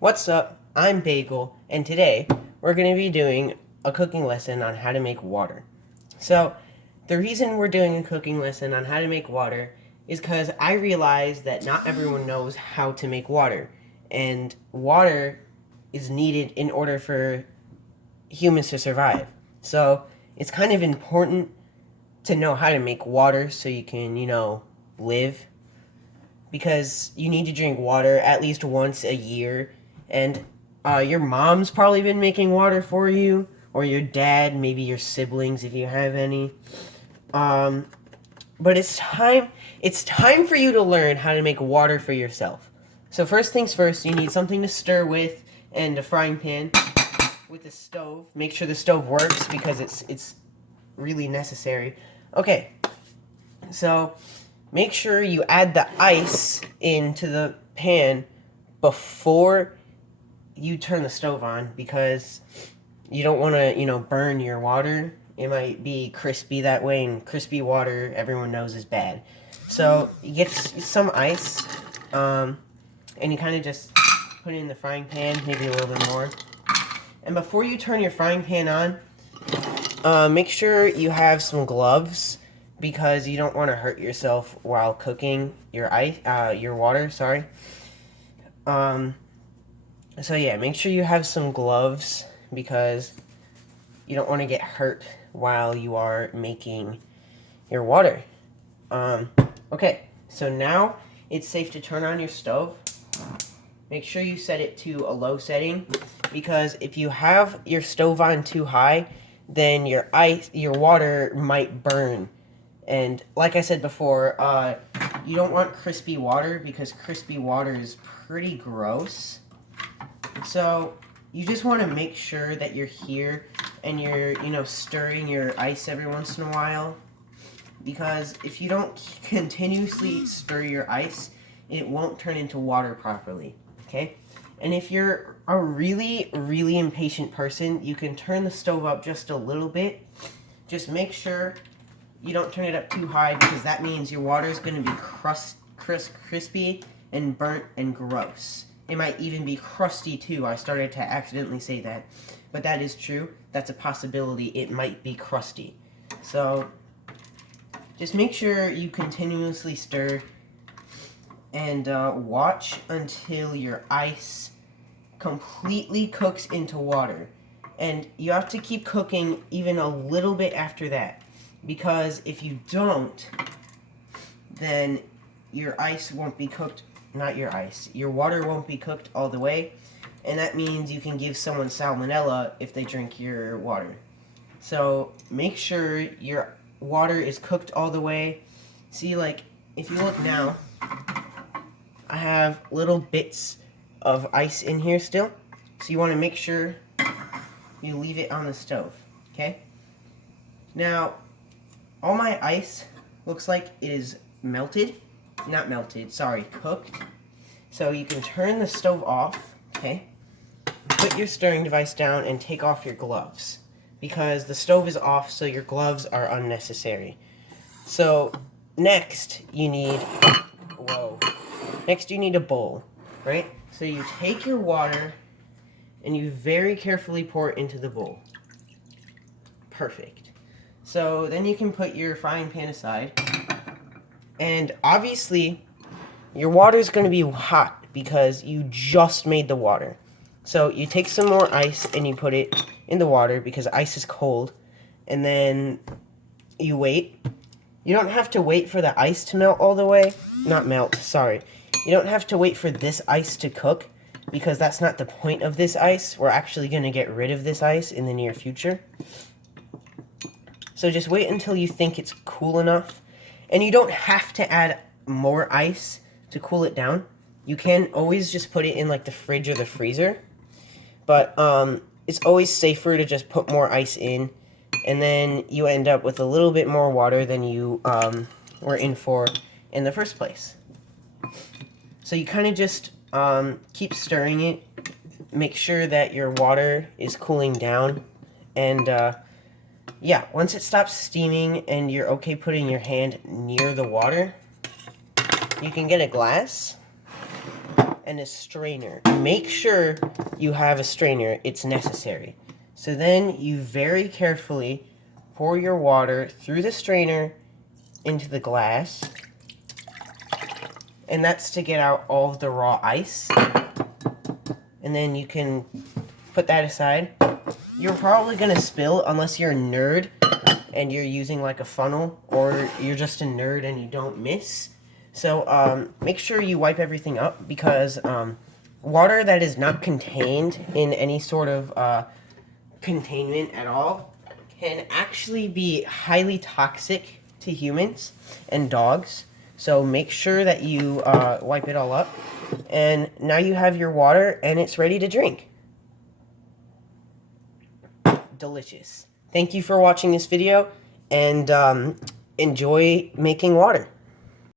What's up? I'm Bagel, and today we're going to be doing a cooking lesson on how to make water. So, the reason we're doing a cooking lesson on how to make water is because I realize that not everyone knows how to make water, and water is needed in order for humans to survive. So, it's kind of important to know how to make water so you can, live, because you need to drink water at least once a year. And your mom's probably been making water for you, or your dad, maybe your siblings if you have any. But it's time for you to learn how to make water for yourself. So first things first, you need something to stir with and a frying pan with the stove. Make sure the stove works because it's really necessary. Okay, so make sure you add the ice into the pan before you turn the stove on, because you don't want to, burn your water. It might be crispy that way, and crispy water, everyone knows, is bad. So you get some ice, and you kind of just put it in the frying pan, maybe a little bit more. And before you turn your frying pan on, make sure you have some gloves, because you don't want to hurt yourself while cooking your water. Sorry. So yeah, make sure you have some gloves because you don't want to get hurt while you are making your water. Okay, so now it's safe to turn on your stove. Make sure you set it to a low setting, because if you have your stove on too high, then your water might burn. And like I said before, you don't want crispy water, because crispy water is pretty gross. So you just want to make sure that you're here and you're, stirring your ice every once in a while. Because if you don't continuously stir your ice, it won't turn into water properly. Okay? And if you're a really, really impatient person, you can turn the stove up just a little bit. Just make sure you don't turn it up too high, because that means your water is going to be crispy and burnt and gross. It might even be crusty too. I started to accidentally say that, but that is true. That's a possibility. It might be crusty. So just make sure you continuously stir and watch until your ice completely cooks into water. And you have to keep cooking even a little bit after that, because if you don't, then your ice won't be cooked. Your water won't be cooked all the way, and that means you can give someone salmonella if they drink your water. So make sure your water is cooked all the way. See, like, if you look now, I have little bits of ice in here still, so you want to make sure you leave it on the stove, okay? Now, all my ice looks like it is cooked. So you can turn the stove off, okay? Put your stirring device down and take off your gloves, because the stove is off, so your gloves are unnecessary. So next you need a bowl, right? So you take your water and you very carefully pour it into the bowl. Perfect. So then you can put your frying pan aside. And obviously, your water is going to be hot because you just made the water. So you take some more ice and you put it in the water, because ice is cold. And then you wait. You don't have to wait for the ice to melt all the way. Not melt, sorry. You don't have to wait for this ice to cook, because that's not the point of this ice. We're actually going to get rid of this ice in the near future. So just wait until you think it's cool enough. And you don't have to add more ice to cool it down. You can always just put it in like the fridge or the freezer. But it's always safer to just put more ice in. And then you end up with a little bit more water than you were in for in the first place. So you kind of just keep stirring it. Make sure that your water is cooling down. And yeah, once it stops steaming and you're okay putting your hand near the water, you can get a glass and a strainer. Make sure you have a strainer. It's necessary. So then you very carefully pour your water through the strainer into the glass. And that's to get out all of the raw ice. And then you can put that aside. You're probably going to spill unless you're a nerd and you're using like a funnel, or you're just a nerd and you don't miss. So make sure you wipe everything up, because water that is not contained in any sort of containment at all can actually be highly toxic to humans and dogs. So make sure that you wipe it all up. And now you have your water and it's ready to drink. Delicious. Thank you for watching this video, and enjoy making water.